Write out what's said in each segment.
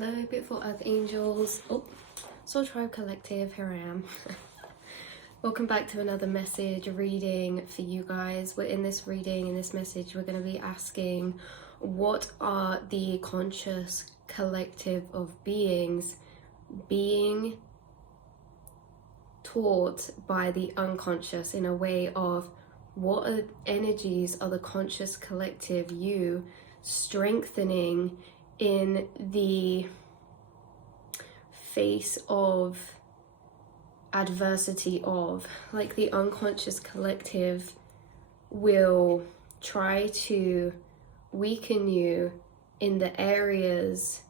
Hello, beautiful earth angels. Oh, Soul Tribe Collective, here I am. Welcome back to another message reading for you guys. We're in this reading, in this message, we're going to be asking, what are the conscious collective of beings being taught by the unconscious, in a way of what energies are the conscious collective you strengthening in the face of adversity of, like, the unconscious collective will try to weaken you in the areas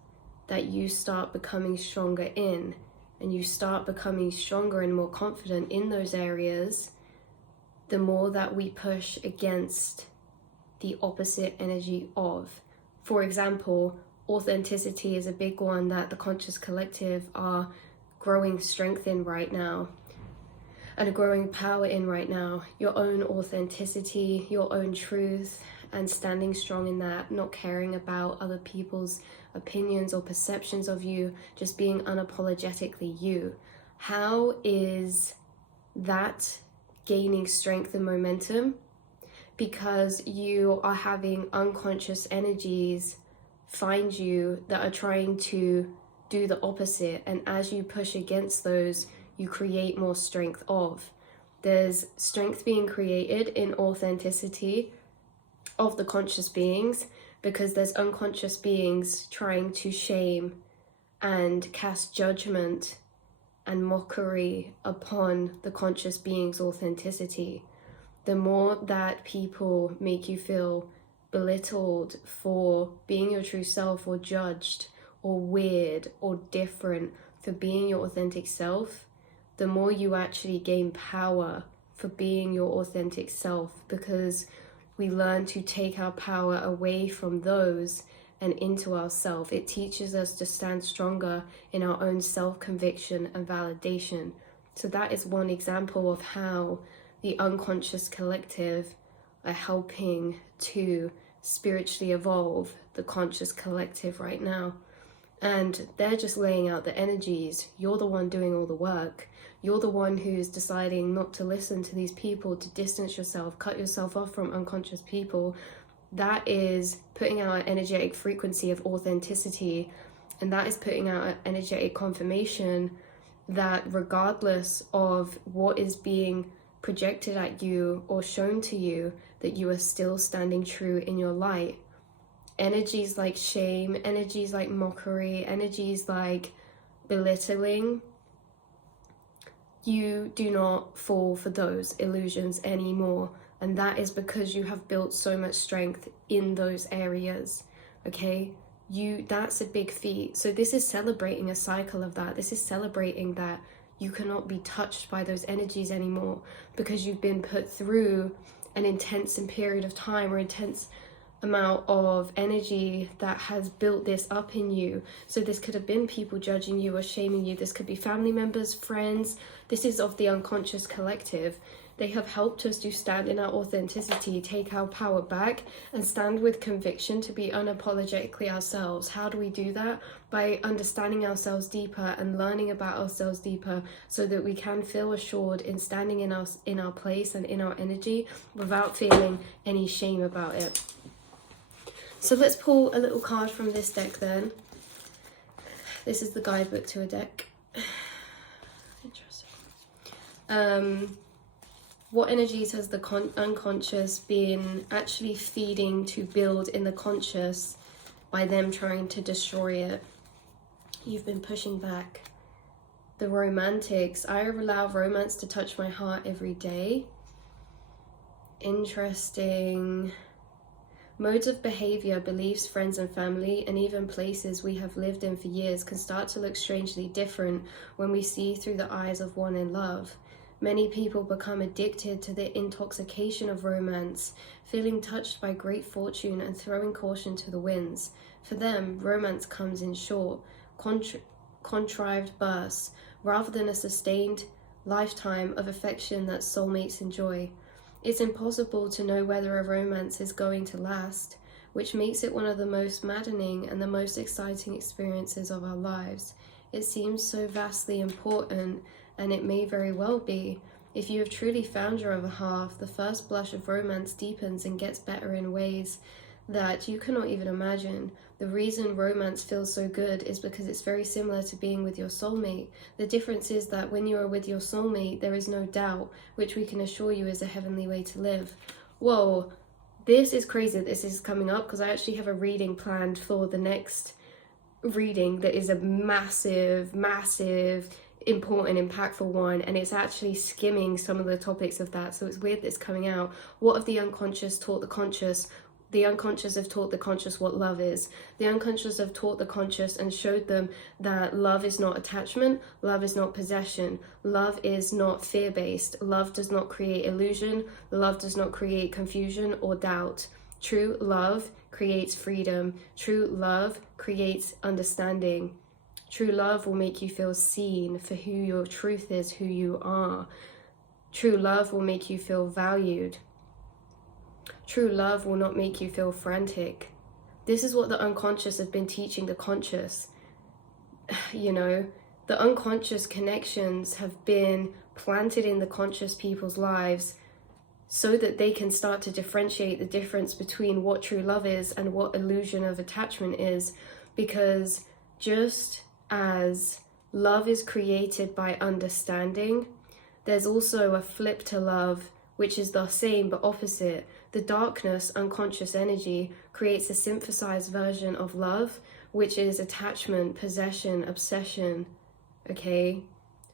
that you start becoming stronger in, and you start becoming stronger and more confident in those areas, the more that we push against the opposite energy of. For example, authenticity is a big one that the conscious collective are growing strength in right now and a growing power in right now. Your own authenticity, your own truth, and standing strong in that, not caring about other people's opinions or perceptions of you, just being unapologetically you. How is that gaining strength and momentum? Because you are having unconscious energies find you that are trying to do the opposite, and as you push against those, you create more strength of. There's strength being created in authenticity of the conscious beings, because there's unconscious beings trying to shame and cast judgment and mockery upon the conscious being's authenticity. The more that people make you feel belittled for being your true self, or judged or weird or different for being your authentic self, the more you actually gain power for being your authentic self, because we learn to take our power away from those and into ourselves. It teaches us to stand stronger in our own self-conviction and validation. So that is one example of how the unconscious collective are helping to spiritually evolve the conscious collective right now. And they're just laying out the energies. You're the one doing all the work. You're the one who's deciding not to listen to these people, to distance yourself, cut yourself off from unconscious people. That is putting out an energetic frequency of authenticity, and that is putting out an energetic confirmation that regardless of what is being projected at you or shown to you, that you are still standing true in your light. Energies like shame, energies like mockery, energies like belittling, you do not fall for those illusions anymore. And that is because you have built so much strength in those areas. Okay, that's a big feat. So this is celebrating a cycle of that. This is celebrating that you cannot be touched by those energies anymore, because you've been put through an intense period of time, or intense amount of energy that has built this up in you. So this could have been people judging you or shaming you. This could be family members, friends. This is of the unconscious collective. They have helped us to stand in our authenticity, take our power back, and stand with conviction to be unapologetically ourselves. How do we do that? By understanding ourselves deeper and learning about ourselves deeper, so that we can feel assured in standing in our place and in our energy without feeling any shame about it. So let's pull a little card from this deck then. This is the guidebook to a deck. Interesting. What energies has the unconscious been actually feeding to build in the conscious by them trying to destroy it? You've been pushing back. The romantics. I allow romance to touch my heart every day. Interesting. Modes of behavior, beliefs, friends and family, and even places we have lived in for years can start to look strangely different when we see through the eyes of one in love. Many people become addicted to the intoxication of romance, feeling touched by great fortune and throwing caution to the winds. For them, romance comes in short, contrived bursts, rather than a sustained lifetime of affection that soulmates enjoy. It's impossible to know whether a romance is going to last, which makes it one of the most maddening and the most exciting experiences of our lives. It seems so vastly important, and it may very well be. If you have truly found your other half, the first blush of romance deepens and gets better in ways that you cannot even imagine. The reason romance feels so good is because it's very similar to being with your soulmate. The difference is that when you are with your soulmate, there is no doubt, which we can assure you is a heavenly way to live. Whoa, this is crazy that this is coming up, because I actually have a reading planned for the next reading that is a massive, important, impactful one, and it's actually skimming some of the topics of that. So it's weird that it's coming out. What have the unconscious taught the conscious? The unconscious have taught the conscious what love is. The unconscious have taught the conscious and showed them that love is not attachment, love is not possession, love is not fear-based, love does not create illusion, love does not create confusion or doubt. True love creates freedom. True love creates understanding. True love will make you feel seen for who your truth is, who you are. True love will make you feel valued. True love will not make you feel frantic. This is what the unconscious have been teaching the conscious. You know, the unconscious connections have been planted in the conscious people's lives so that they can start to differentiate the difference between what true love is and what illusion of attachment is. Because just as love is created by understanding, there's also a flip to love, which is the same but opposite. The darkness, unconscious energy, creates a synthesized version of love, which is attachment, possession, obsession, okay?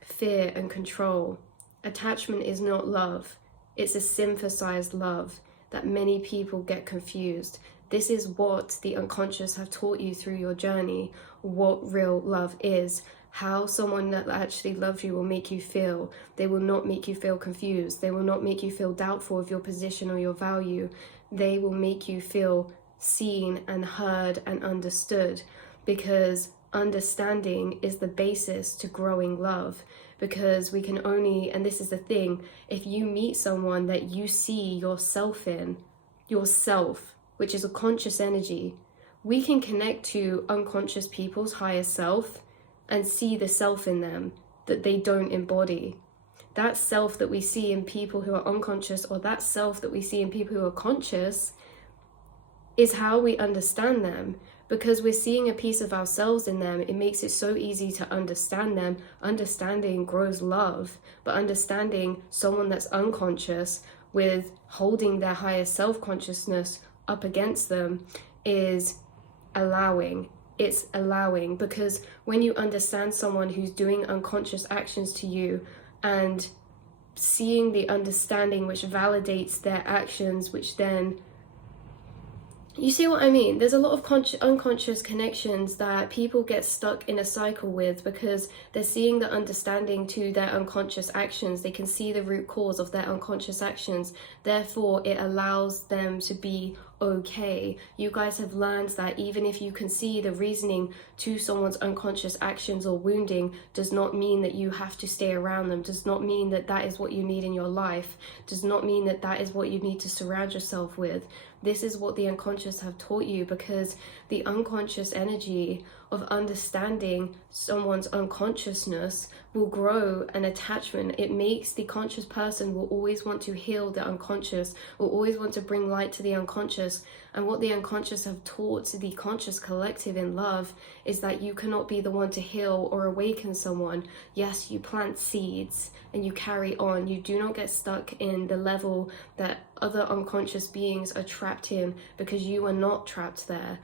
Fear and control. Attachment is not love. It's a synthesized love that many people get confused. This is what the unconscious have taught you through your journey, what real love is. How someone that actually loves you will make you feel. They will not make you feel confused. They will not make you feel doubtful of your position or your value. They will make you feel seen and heard and understood, because understanding is the basis to growing love. Because we can only, and this is the thing, if you meet someone that you see yourself in, yourself, which is a conscious energy, we can connect to unconscious people's higher self and see the self in them that they don't embody. That self that we see in people who are unconscious, or that self that we see in people who are conscious, is how we understand them. Because we're seeing a piece of ourselves in them, it makes it so easy to understand them. Understanding grows love, but understanding someone that's unconscious with holding their higher self-consciousness up against them is allowing. It's allowing, because when you understand someone who's doing unconscious actions to you and seeing the understanding which validates their actions, which then, you see what I mean? There's a lot of unconscious connections that people get stuck in a cycle with, because they're seeing the understanding to their unconscious actions. They can see the root cause of their unconscious actions. Therefore, it allows them to be okay. You guys have learned that even if you can see the reasoning to someone's unconscious actions or wounding, does not mean that you have to stay around them, does not mean that that is what you need in your life, does not mean that that is what you need to surround yourself with. This is what the unconscious have taught you, because the unconscious energy of understanding someone's unconsciousness will grow an attachment. It makes the conscious person will always want to heal the unconscious, will always want to bring light to the unconscious. And what the unconscious have taught the conscious collective in love is that you cannot be the one to heal or awaken someone. Yes, you plant seeds and you carry on. You do not get stuck in the level that other unconscious beings are trapped in, because you are not trapped there.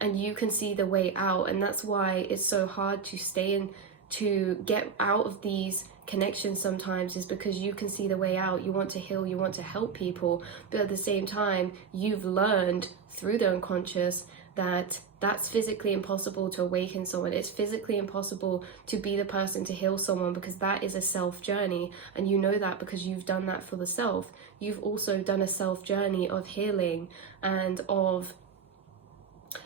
And you can see the way out. And that's why it's so hard to stay in, to get out of these connections sometimes, is because you can see the way out. You want to heal, you want to help people, but at the same time, you've learned through the unconscious that that's physically impossible to awaken someone. It's physically impossible to be the person to heal someone, because that is a self journey. And you know that because you've done that for the self. You've also done a self journey of healing and of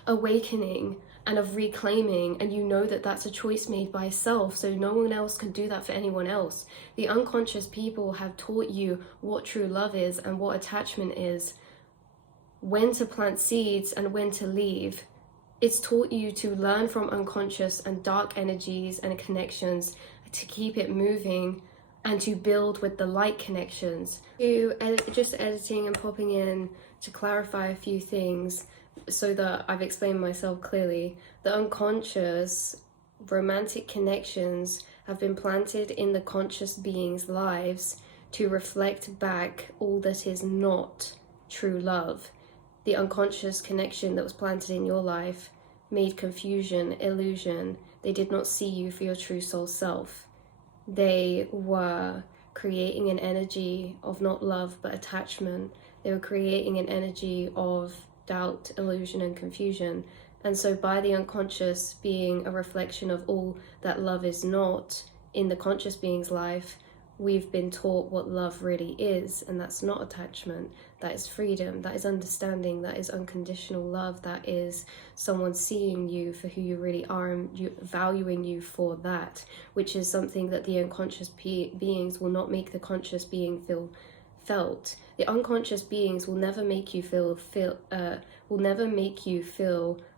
awakening and of reclaiming, and you know that that's a choice made by self, so no one else can do that for anyone else. The unconscious people have taught you what true love is and what attachment is. when to plant seeds and when to leave. It's taught you to learn from unconscious and dark energies and connections, to keep it moving and to build with the light connections. Just editing and popping in to clarify a few things so that I've explained myself clearly. The unconscious romantic connections have been planted in the conscious beings' lives to reflect back all that is not true love. The unconscious connection that was planted in your life made confusion, illusion. They did not see you for your true soul self. They were creating an energy of not love but attachment. They were creating an energy of doubt, illusion, and confusion. And so by the unconscious being a reflection of all that love is not in the conscious being's life, we've been taught what love really is, and that's not attachment. That is freedom, that is understanding, that is unconditional love, that is someone seeing you for who you really are and valuing you for that, which is something that the unconscious beings will not make the conscious being feel felt. The unconscious beings will never make you feel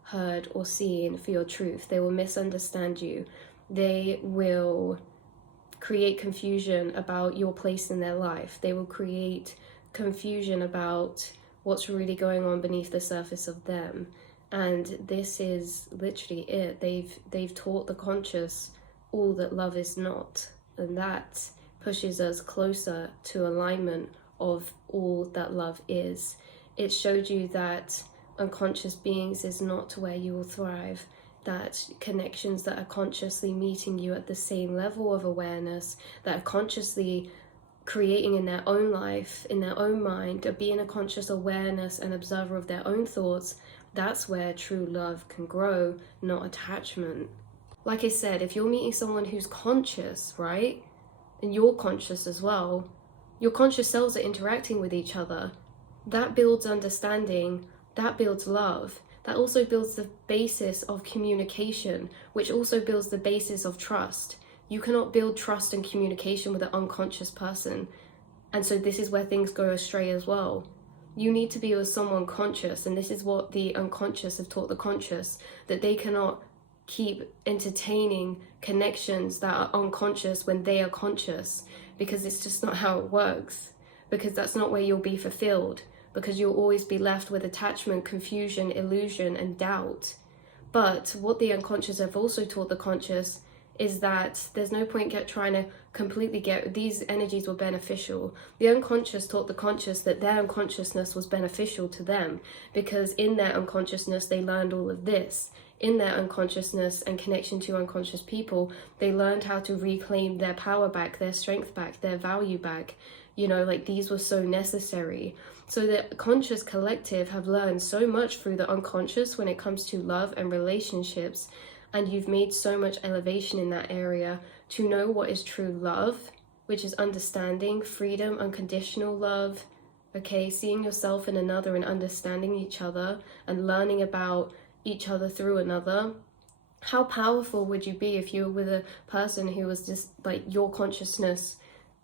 heard or seen for your truth. They will misunderstand you. They will create confusion about your place in their life. They will create confusion about what's really going on beneath the surface of them. And this is literally it. They've taught the conscious all that love is not, and that pushes us closer to alignment of all that love is. It showed you that unconscious beings is not where you will thrive, that connections that are consciously meeting you at the same level of awareness, that are consciously creating in their own life, in their own mind, of being a conscious awareness and observer of their own thoughts, that's where true love can grow, not attachment. Like I said, if you're meeting someone who's conscious, right, and you're conscious as well, your conscious selves are interacting with each other. That builds understanding, that builds love. That also builds the basis of communication, which also builds the basis of trust. You cannot build trust and communication with an unconscious person. And so this is where things go astray as well. You need to be with someone conscious, and this is what the unconscious have taught the conscious, that they cannot keep entertaining connections that are unconscious when they are conscious, because it's just not how it works, because that's not where you'll be fulfilled, because you'll always be left with attachment, confusion, illusion, and doubt. But what the unconscious have also taught the conscious is that there's no point trying to completely get these energies were beneficial. The unconscious taught the conscious that their unconsciousness was beneficial to them, because in their unconsciousness they learned all of this. In their unconsciousness and connection to unconscious people, they learned how to reclaim their power back, their strength back, their value back. You know, like these were so necessary. So the conscious collective have learned so much through the unconscious when it comes to love and relationships. And you've made so much elevation in that area to know what is true love, which is understanding, freedom, unconditional love, okay, seeing yourself in another and understanding each other and learning about each other through another. How powerful would you be if you were with a person who was just like your consciousness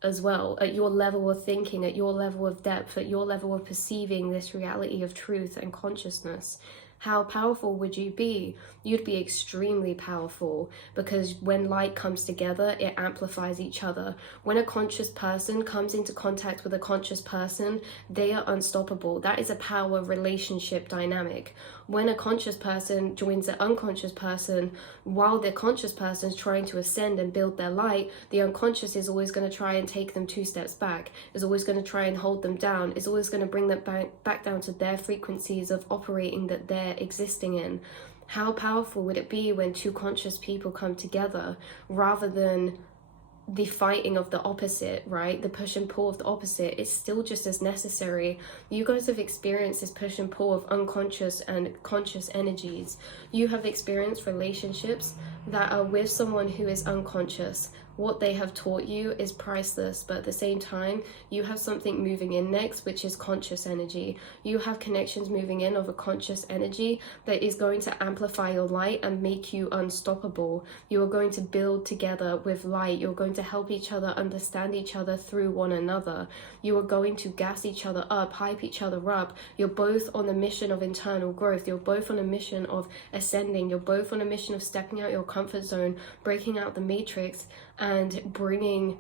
as well, at your level of thinking, at your level of depth, at your level of perceiving this reality of truth and consciousness? How powerful would you be? You'd be extremely powerful, because when light comes together, it amplifies each other. When a conscious person comes into contact with a conscious person, they are unstoppable. That is a power relationship dynamic. When a conscious person joins an unconscious person, while the conscious person is trying to ascend and build their light, the unconscious is always going to try and take them 2 steps back, is always going to try and hold them down, is always going to bring them back down to their frequencies of operating that they're existing in. How powerful would it be when 2 conscious people come together, rather than the fighting of the opposite, right? The push and pull of the opposite is still just as necessary. You guys have experienced this push and pull of unconscious and conscious energies. You have experienced relationships that are with someone who is unconscious, what they have taught you is priceless, but at the same time, you have something moving in next, which is conscious energy. You have connections moving in of a conscious energy that is going to amplify your light and make you unstoppable. You are going to build together with light. You're going to help each other understand each other through one another. You are going to gas each other up, hype each other up. You're both on a mission of internal growth. You're both on a mission of ascending. You're both on a mission of stepping out your comfort zone, breaking out the matrix, and bringing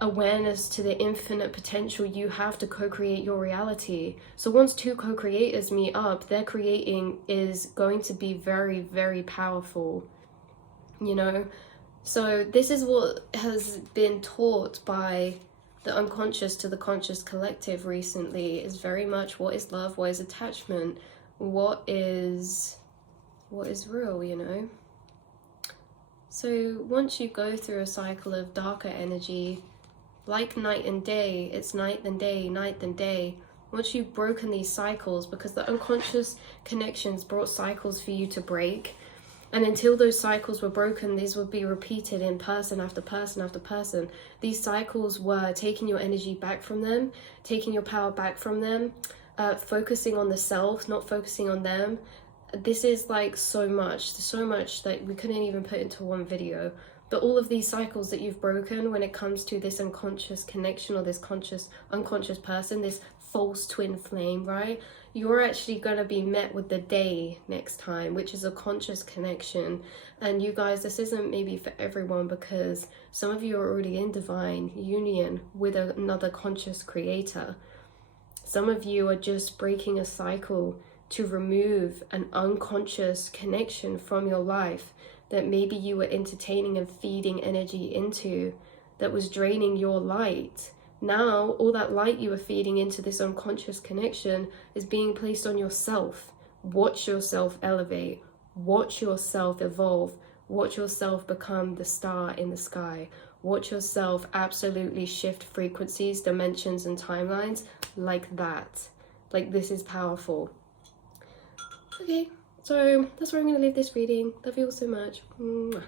awareness to the infinite potential you have to co-create your reality. So once two co-creators meet up, their creating is going to be very, very powerful, you know? So this is what has been taught by the unconscious to the conscious collective recently, is very much what is love, what is attachment, what is real, you know? So once you go through a cycle of darker energy, like night and day, it's night then day, night then day. Once you've broken these cycles, because the unconscious connections brought cycles for you to break, and until those cycles were broken, these would be repeated in person after person after person. These cycles were taking your energy back from them, taking your power back from them, focusing on the self, not focusing on them. This is like so much that we couldn't even put into one video. But all of these cycles that you've broken when it comes to this unconscious connection, or this conscious unconscious person, this false twin flame, right? You're actually going to be met with the day next time, which is a conscious connection. And you guys, this isn't maybe for everyone, because some of you are already in divine union with another conscious creator. Some of you are just breaking a cycle to remove an unconscious connection from your life that maybe you were entertaining and feeding energy into, that was draining your light. Now, all that light you were feeding into this unconscious connection is being placed on yourself. Watch yourself elevate. Watch yourself evolve. Watch yourself become the star in the sky. Watch yourself absolutely shift frequencies, dimensions, and timelines like that. Like, this is powerful. Okay, so that's where I'm going to leave this reading. Love you all so much. Mwah.